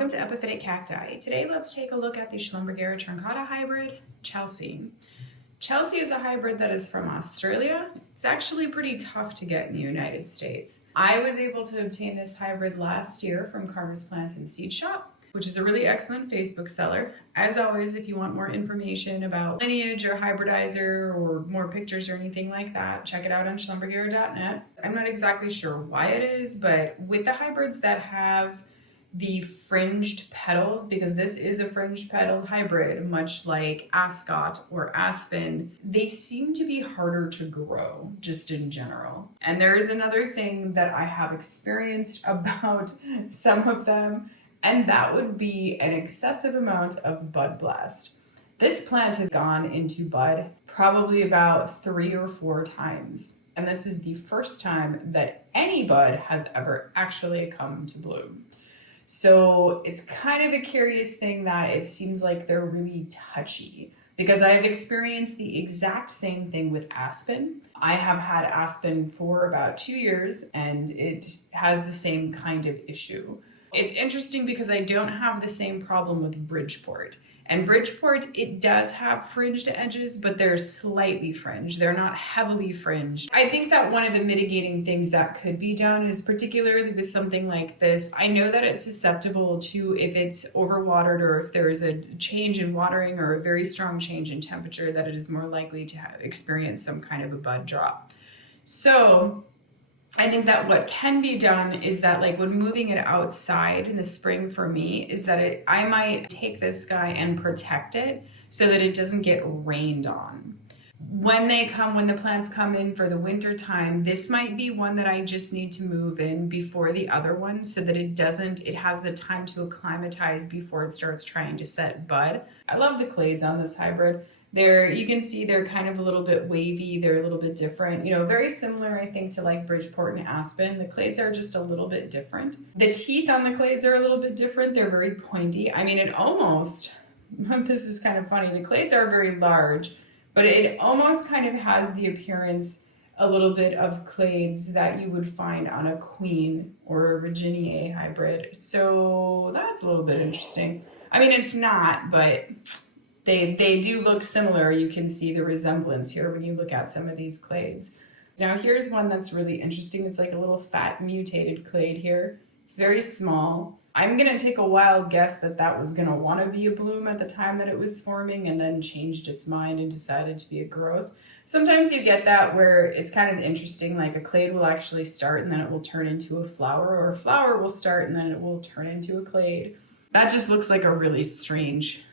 Welcome to Epiphytic Cacti. Today let's take a look at the Schlumbergera truncata hybrid, Chelsea. Chelsea is a hybrid that is from Australia. It's actually pretty tough to get in the United States. I was able to obtain this hybrid last year from Carver's Plants and Seed Shop, which is a really excellent Facebook seller. As always, if you want more information about lineage or hybridizer or more pictures or anything like that, check it out on schlumbergera.net. I'm not exactly sure why it is, but with the hybrids that have the fringed petals, because this is a fringed petal hybrid, much like Ascot or Aspen, they seem to be harder to grow just in general. And there is another thing that I have experienced about some of them, and that would be an excessive amount of bud blast. This plant has gone into bud probably about 3 or 4 times. And this is the first time that any bud has ever actually come to bloom. So it's kind of a curious thing that it seems like they're really touchy, because I have experienced the exact same thing with Aspen. I have had Aspen for about 2 years and it has the same kind of issue. It's interesting because I don't have the same problem with Bridgeport. And Bridgeport, it does have fringed edges, but they're slightly fringed. They're not heavily fringed. I think that one of the mitigating things that could be done is, particularly with something like this, I know that it's susceptible to, if it's overwatered or if there is a change in watering or a very strong change in temperature, that it is more likely to experience some kind of a bud drop. So I think that what can be done is that, like, when moving it outside in the spring for me, is that I might take this guy and protect it so that it doesn't get rained on. When the plants come in for the winter time, this might be one that I just need to move in before the other one so that it has the time to acclimatize before it starts trying to set bud. I love the clades on this hybrid. You can see they're kind of a little bit wavy. They're a little bit different, very similar, I think, to like Bridgeport and Aspen. The clades are just a little bit different. The teeth on the clades are a little bit different. They're very pointy. I mean, this is kind of funny. The clades are very large, but it almost kind of has the appearance a little bit of clades that you would find on a Queen or a Virginia hybrid. So that's a little bit interesting. I mean, it's not, but they do look similar. You can see the resemblance here when you look at some of these clades. Now here's one that's really interesting. It's like a little fat mutated clade here. It's very small. I'm going to take a wild guess that was going to want to be a bloom at the time that it was forming and then changed its mind and decided to be a growth. Sometimes you get that where it's kind of interesting, like a clade will actually start and then it will turn into a flower, or a flower will start and then it will turn into a clade. That just looks like a really strange,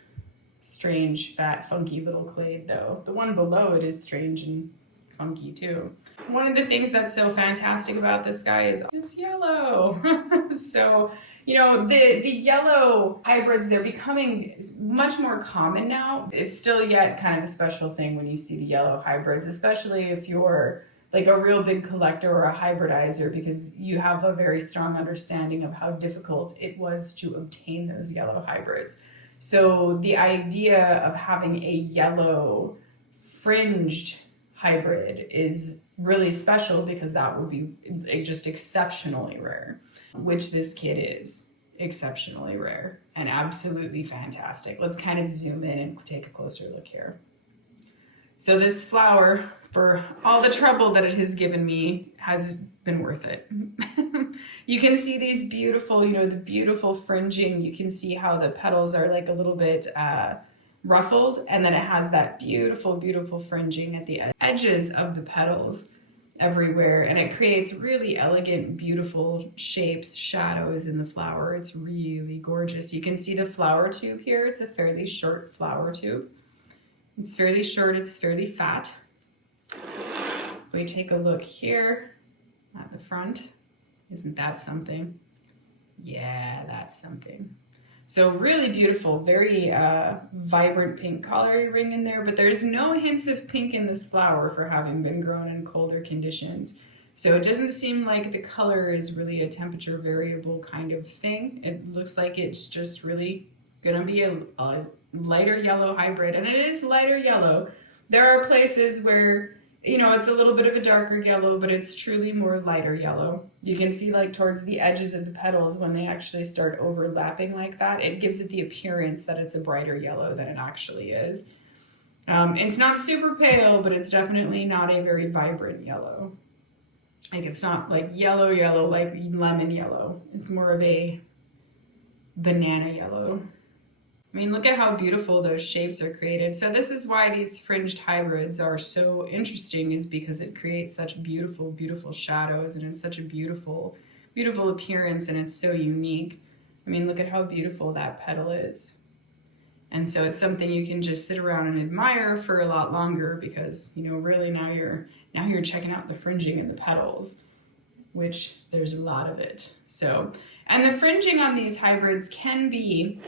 fat, funky little clade though. The one below it is strange and funky too. One of the things that's so fantastic about this guy is it's yellow. So, the yellow hybrids, they're becoming much more common now. It's still yet kind of a special thing when you see the yellow hybrids, especially if you're like a real big collector or a hybridizer, because you have a very strong understanding of how difficult it was to obtain those yellow hybrids. So the idea of having a yellow fringed hybrid is really special, because that would be just exceptionally rare, which this kid is exceptionally rare and absolutely fantastic. Let's kind of zoom in and take a closer look here. So this flower, for all the trouble that it has given me, has been worth it. You can see these beautiful, the beautiful fringing. You can see how the petals are like a little bit ruffled, and then it has that beautiful, beautiful fringing at the edges of the petals everywhere, and it creates really elegant, beautiful shapes, shadows in the flower. It's really gorgeous. You can see the flower tube here. It's a fairly short flower tube. It's fairly short, it's fairly fat. If we take a look here at the front, isn't that something? Yeah, that's something. So really beautiful, very vibrant pink colory ring in there, but there's no hints of pink in this flower for having been grown in colder conditions. So it doesn't seem like the color is really a temperature variable kind of thing. It looks like it's just really gonna be a lighter yellow hybrid, and it is lighter yellow. There are places where You know, it's a little bit of a darker yellow, but it's truly more lighter yellow. You can see like towards the edges of the petals when they actually start overlapping like that, it gives it the appearance that it's a brighter yellow than it actually is. It's not super pale, but it's definitely not a very vibrant yellow. Like it's not like yellow like lemon yellow. It's more of a banana yellow. I mean, look at how beautiful those shapes are created. So this is why these fringed hybrids are so interesting, is because it creates such beautiful, beautiful shadows, and it's such a beautiful, beautiful appearance, and it's so unique. I mean, look at how beautiful that petal is. And so it's something you can just sit around and admire for a lot longer, because, you know, really now you're checking out the fringing in the petals, which there's a lot of it. So, and the fringing on these hybrids can be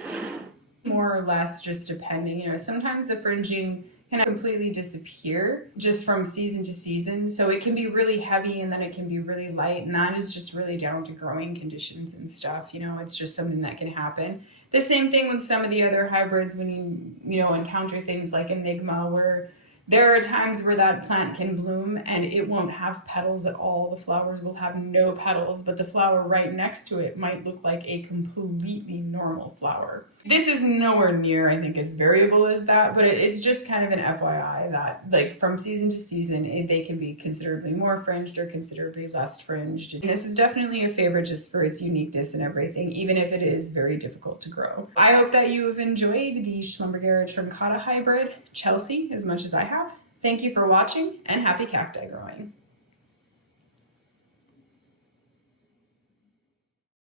more or less just depending, you know, sometimes the fringing can completely disappear just from season to season. So it can be really heavy and then it can be really light. And that is just really down to growing conditions and stuff. You know, it's just something that can happen. The same thing with some of the other hybrids when you know, encounter things like Enigma, where there are times where that plant can bloom and it won't have petals at all. The flowers will have no petals, but the flower right next to it might look like a completely normal flower. This is nowhere near, I think, as variable as that, but it's just kind of an FYI that, like, from season to season, they can be considerably more fringed or considerably less fringed. And this is definitely a favorite just for its uniqueness and everything, even if it is very difficult to grow. I hope that you have enjoyed the Schlumbergera truncata hybrid Chelsea as much as I have. Thank you for watching, and happy cacti growing.